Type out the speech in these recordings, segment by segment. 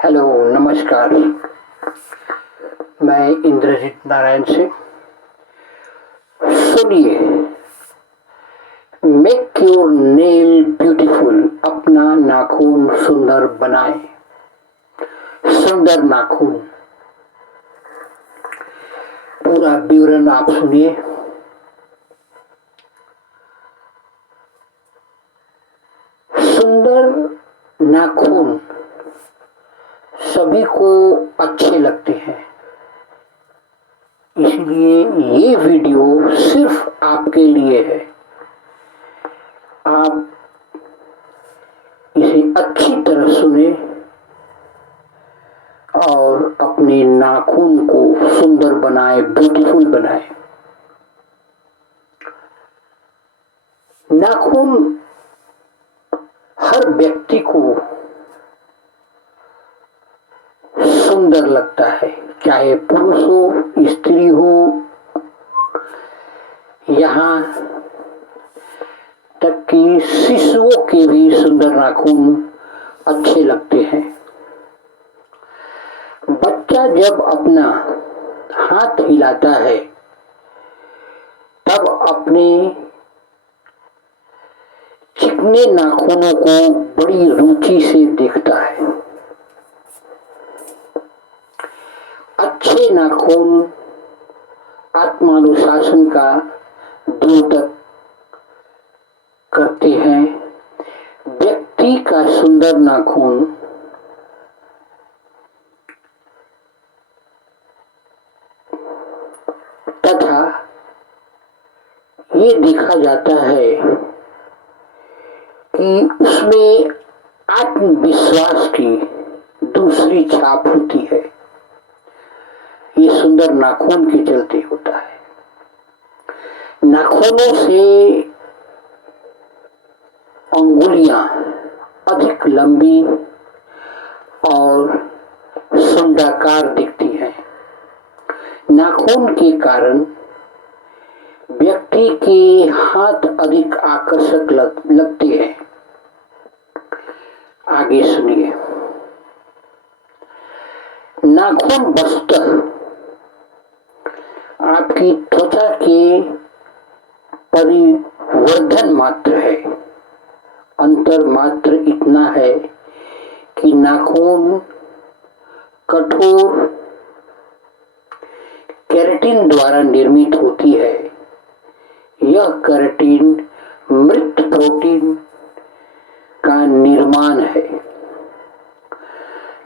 Hello, नमस्कार। मैं इंद्रजीत नारायण से। सुनिए, मेक योर नेल ब्यूटीफुल। अपना नाखून सुंदर बनाए। सुंदर नाखून, पूरा विवरण आप सुनिए। सुंदर नाखून सभी को अच्छे लगते हैं, इसलिए ये वीडियो सिर्फ आपके लिए है। आप इसे अच्छी तरह सुने और अपने नाखून को सुंदर बनाए, ब्यूटीफुल बनाए। नाखून हर व्यक्ति को सुंदर लगता है, चाहे पुरुष हो, स्त्री हो, यहाँ तक कि शिशुओं के भी सुंदर नाखून अच्छे लगते हैं। बच्चा जब अपना हाथ हिलाता है तब अपने चिकने नाखूनों को बड़ी रुचि से देखता है। अच्छे नाखून आत्मानुशासन का द्योतक करते हैं। व्यक्ति का सुंदर नाखून तथा ये देखा जाता है कि उसमें आत्मविश्वास की दूसरी छाप होती है। ये सुंदर नाखून के चलते होता है। नाखूनों से अंगुलियां अधिक लंबी और सुंदराकार दिखती हैं। नाखून के कारण व्यक्ति के हाथ अधिक आकर्षक लगते हैं। आगे सुनिए। नाखून वस्तुतः आपकी त्वचा के परिवर्धन मात्र है। अंतर मात्र इतना है कि नाखून कठोर केराटिन द्वारा निर्मित होती है। यह केराटिन मृत प्रोटीन का निर्माण है।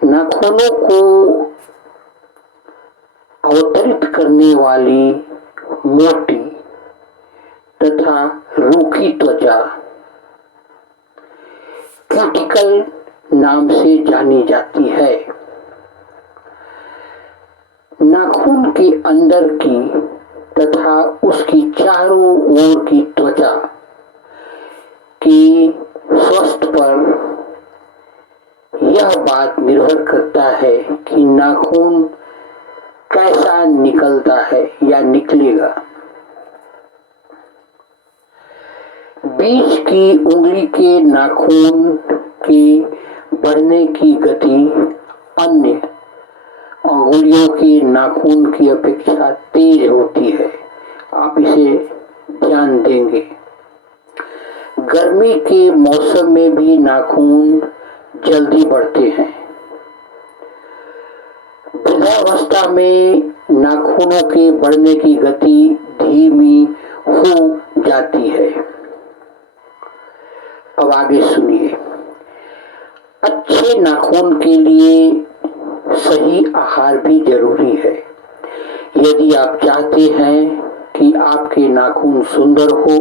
नाखूनों को अवतरित करने वाली मोटी तथा रूखी त्वचा क्यूटिकल नाम से जानी जाती है। नाखून के अंदर की तथा उसकी चारों ओर की त्वचा के स्वास्थ्य पर यह बात निर्भर करता है कि नाखून कैसा निकलता है या निकलेगा। बीच की उंगली के नाखून के बढ़ने की गति अन्य अंगुलियों के नाखून की अपेक्षा तेज होती है। आप इसे ध्यान देंगे। गर्मी के मौसम में भी नाखून जल्दी बढ़ते हैं। वृद्धावस्था में नाखूनों के बढ़ने की गति धीमी हो जाती है। अब आगे सुनिए। अच्छे नाखून के लिए सही आहार भी जरूरी है। यदि आप चाहते हैं कि आपके नाखून सुंदर हो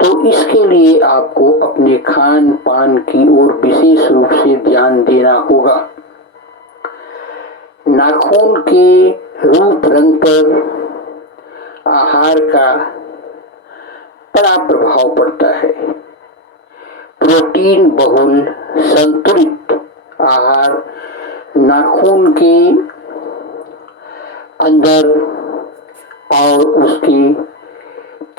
तो इसके लिए आपको अपने खान पान की ओर विशेष रूप से ध्यान देना होगा। नाखून के रूप रंग पर आहार का बड़ा प्रभाव पड़ता है। प्रोटीन बहुल संतुलित आहार नाखून के अंदर और उसके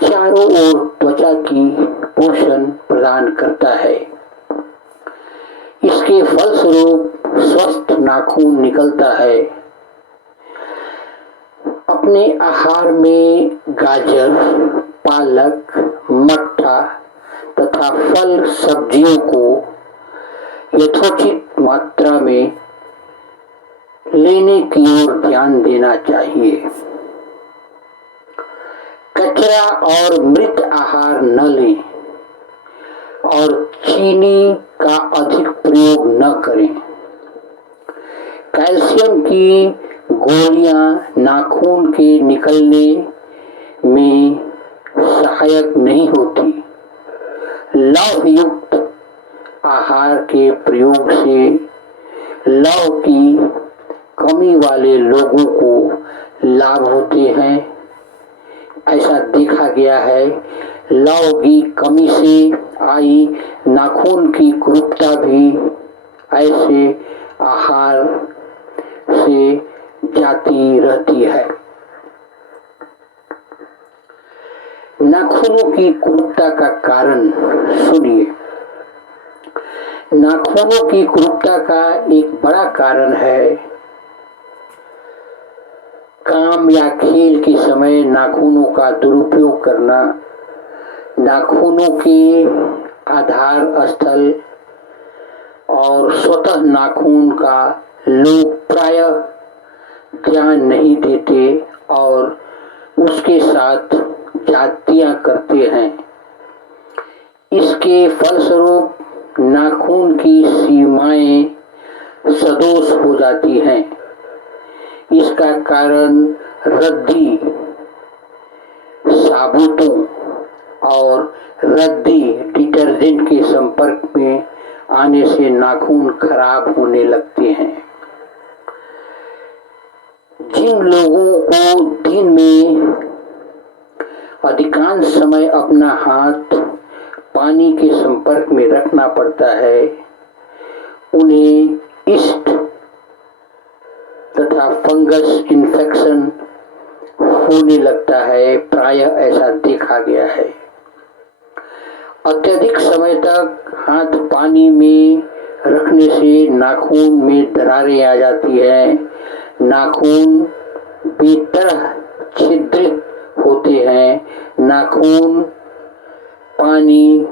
चारों ओर त्वचा की पोषण प्रदान करता है। इसके फलस्वरूप स्वस्थ नाखून निकलता है। अपने आहार में गाजर, पालक, मट्ठा तथा फल सब्जियों को यथोचित मात्रा में लेने की ओर ध्यान देना चाहिए। कचरा और मृत आहार न लें और चीनी का अधिक प्रयोग न करें। कैल्शियम की गोलियां नाखून के निकलने में सहायक नहीं होती। लौह युक्त आहार के प्रयोग से लौह की कमी वाले लोगों को लाभ होते हैं। ऐसा देखा गया है, लौह की कमी से आई नाखून की कुरूपता भी ऐसे आहार से जाती रहती है। नाखूनों की कुरूपता का कारण सुनिए। नाखूनों की कुरूपता का एक बड़ा कारण है काम या खेल के समय नाखूनों का दुरुपयोग करना। नाखूनों के आधार स्थल और स्वतः नाखून का लोग प्रायः ध्यान नहीं देते और उसके साथ जातियां करते हैं। इसके फलस्वरूप नाखून की सीमाएं सदोष हो जाती हैं। इसका कारण रद्दी साबुतों और रद्दी डिटर्जेंट के संपर्क में आने से नाखून खराब होने लगते हैं। जिन लोगों को दिन में अधिकांश समय अपना हाथ पानी के संपर्क में रखना पड़ता है, उन्हें ईस्ट तथा फंगस इन्फेक्शन होने लगता है। प्रायः ऐसा देखा गया है। अत्यधिक समय तक हाथ पानी में रखने से नाखून में दरारें आ जाती हैं। नाखून बेतरह छिद्रित होते हैं। नाखून पानी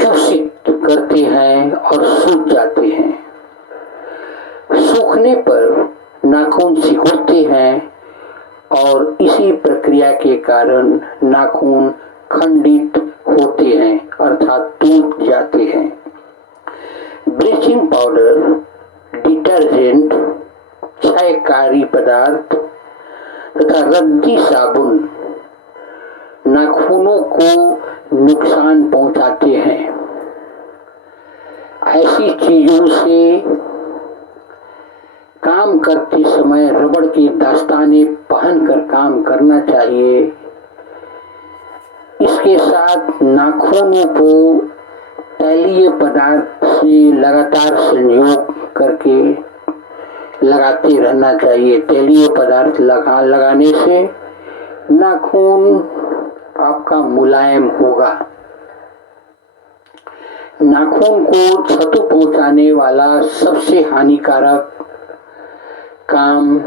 चूसित करते हैं और सूख जाते हैं। सूखने पर नाखून सिकुड़ते हैं और इसी प्रक्रिया के कारण नाखून खंडित होते हैं अर्थात टूट जाते हैं। ब्लीचिंग पाउडर, डिटर्जेंट, क्षयकारी पदार्थ तथा रद्दी साबुन नाखूनों को नुकसान पहुंचाते हैं। ऐसी चीजों से काम करते समय रबड़ के दस्ताने पहनकर काम करना चाहिए। इसके साथ नाखूनों को तैलीय पदार्थ से लगातार संयोग करके लगाते रहना चाहिए। तैलीय पदार्थ लगाने से नाखून आपका मुलायम होगा। नाखून को क्षति पहुंचाने वाला सबसे हानिकारक काम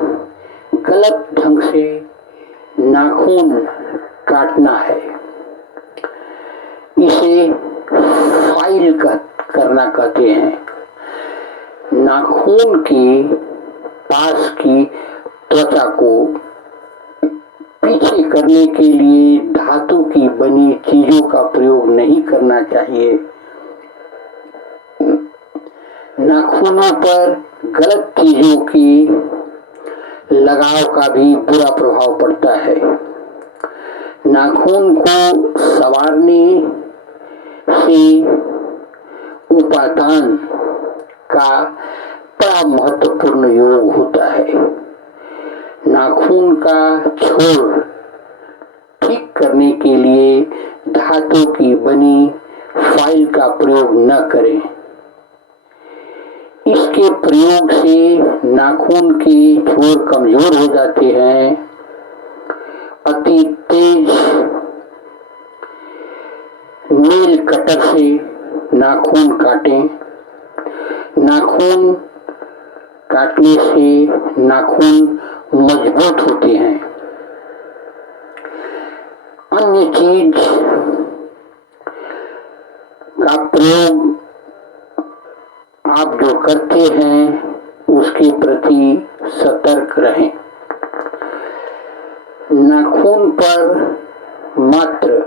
गलत ढंग से नाखून काटना है। इसे फाइल करना कहते हैं। नाखून के पास की त्वचा को पीछे करने के लिए धातु की बनी चीजों का प्रयोग नहीं करना चाहिए। नाखूनों पर गलत चीजों की लगाव का भी बुरा प्रभाव पड़ता है। नाखून को संवारने से उपादान का बड़ा महत्वपूर्ण योग होता है। नाखून का छोर ठीक करने के लिए धातु की बनी फाइल का प्रयोग न करें। इसके प्रयोग से नाखून के छोर कमजोर हो जाते हैं। अति तेज नेल कटर से नाखून काटें। नाखून काटने से नाखून मजबूत होते हैं। अन्य चीज का प्रयोग आप जो करते हैं उसके प्रति सतर्क रहें। नाखून पर मात्र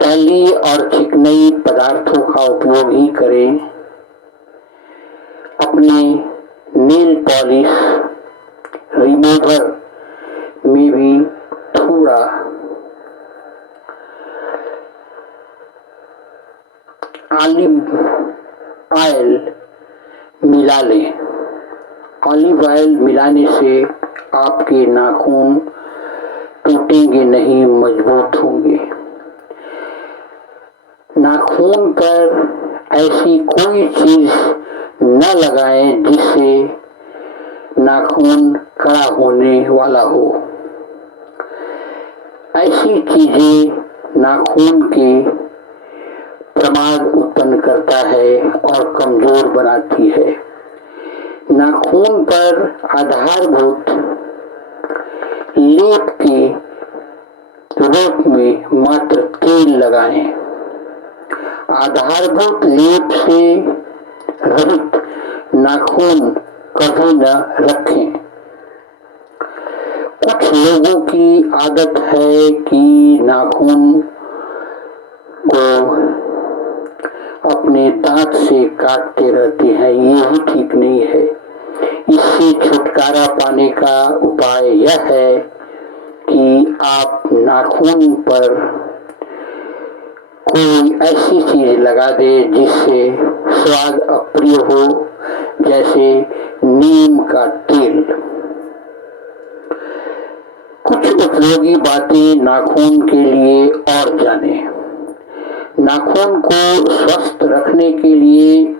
तैलीय और चिकनाई पदार्थों का उपयोग ही करें। अपने नेल पॉलिश रिमूवर में भी थोड़ा ऑलिव ऑयल मिला लें। ऑलिव ऑयल मिलाने से आपके नाखून टूटेंगे नहीं, मजबूत होंगे। नाखून पर ऐसी कोई चीज न लगाएं जिससे नाखून कड़ा होने वाला हो। ऐसी चीजें नाखून के प्रमाद उत्पन्न करता है और कमजोर बनाती है। नाखून पर आधारभूत लेप के रूप में मात्र तेल लगाएं। आधारभूत लेप से रहित नाखून कभी न रखें। कुछ लोगों की आदत है कि नाखून को अपने दांत से काटते रहते हैं। ये भी ठीक नहीं है। इससे छुटकारा पाने का उपाय यह है कि आप नाखून पर कोई ऐसी चीज लगा दे जिससे स्वाद अप्रिय हो, जैसे नीम का तेल। कुछ उपयोगी बातें नाखून के लिए और जानें। नाखून को स्वस्थ रखने के लिए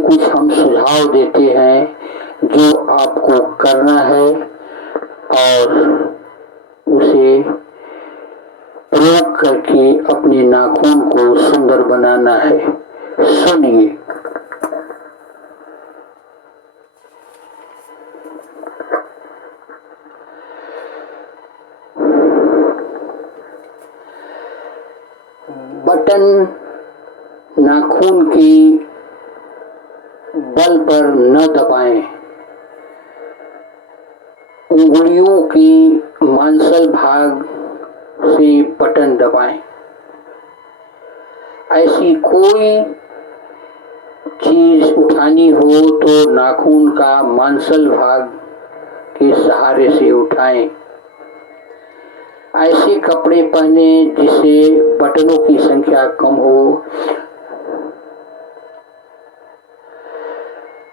कुछ हम सुझाव देते हैं जो आपको करना है और उसे प्रयोग करके अपने नाखून को सुंदर बनाना है। सुनिए। बटन नाखून की बल पर न दबाएं। उंगलियों की मांसल भाग से बटन दबाएं। ऐसी कोई चीज उठानी हो तो नाखून का मांसल भाग के सहारे से उठाएं। ऐसे कपड़े पहने जिससे बटनों की संख्या कम हो।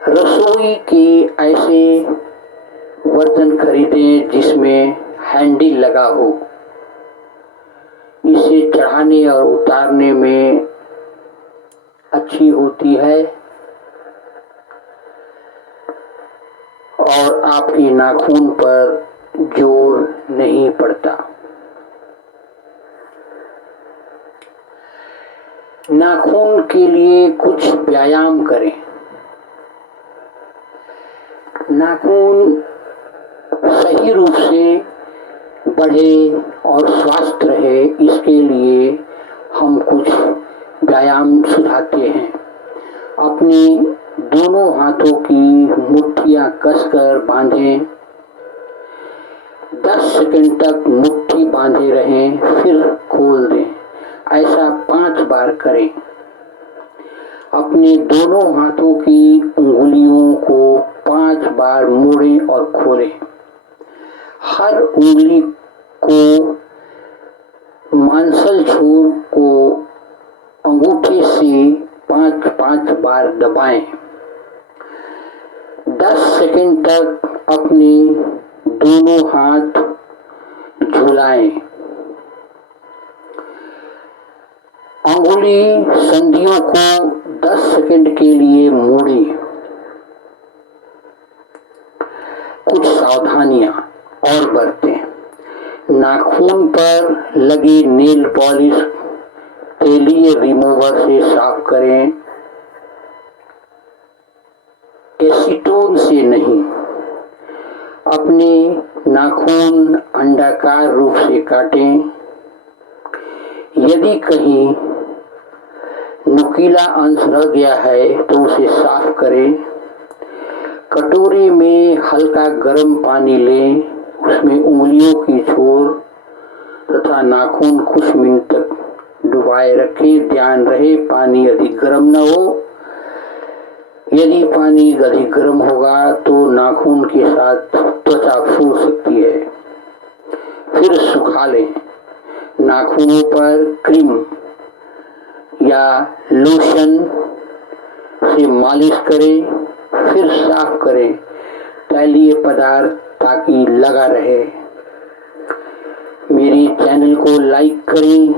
रसोई के ऐसे बर्तन खरीदें जिसमें हैंडल लगा हो। इसे चढ़ाने और उतारने में अच्छी होती है और आपके नाखून पर जोर नहीं पड़ता। नाखून के लिए कुछ व्यायाम करें। नाखून सही रूप से बढ़े और स्वस्थ रहे, इसके लिए हम कुछ व्यायाम सुझाते हैं। अपनी दोनों हाथों की मुट्ठियां कसकर बांधें। 10 सेकंड तक मुट्ठी बांधे रहें, फिर खोल दें। ऐसा 5 बार करें। अपने दोनों हाथों की उंगलियों को 5 बार मोड़ें और खोलें। हर उंगली को मांसल छोर को अंगूठे से 5-5 बार दबाएं। 10 सेकंड तक अपने दोनों हाथ झुलाएं। अंगुली संधियों को 10 सेकंड के लिए मोड़ें। कुछ सावधानियां और बरतें। नाखून पर लगी नेल पॉलिश तेल जलीय रिमूवर से साफ करें, एसीटोन से नहीं। अपने नाखून अंडाकार रूप से काटें। यदि कहीं नुकीला अंश रह गया है तो उसे साफ करें। कटोरे में हल्का गर्म पानी लें, उसमें उंगलियों की छोर तथा नाखून कुछ मिनट तक डुबाए रखें। ध्यान रहे पानी अधिक गर्म न हो। यदि पानी अधिक गर्म होगा तो नाखून के साथ त्वचा फूल सकती है। फिर सुखा लें। नाखूनों पर क्रीम या लोशन से मालिश करें, फिर साफ करें तैलीय पदार्थ ताकि लगा रहे। मेरे चैनल को लाइक करें,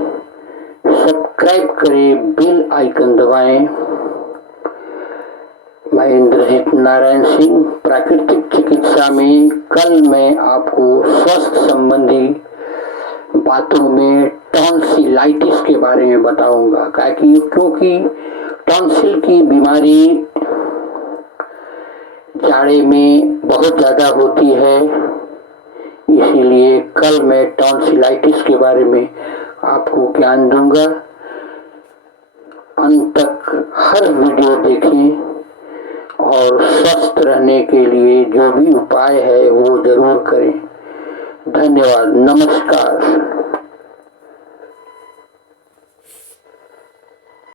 सब्सक्राइब करें, बेल आइकन दबाएं। मैं इंद्रजीत नारायण सिंह, प्राकृतिक चिकित्सा में कल मैं आपको स्वास्थ्य संबंधी बातों में टॉन्सिलाइटिस के बारे में बताऊंगा। क्योंकि टॉन्सिल की बीमारी जाड़े में बहुत ज़्यादा होती है, इसीलिए कल मैं टॉन्सिलाइटिस के बारे में आपको ज्ञान दूंगा। अंत तक हर वीडियो देखें और स्वस्थ रहने के लिए जो भी उपाय है वो जरूर करें। धन्यवाद, नमस्कार।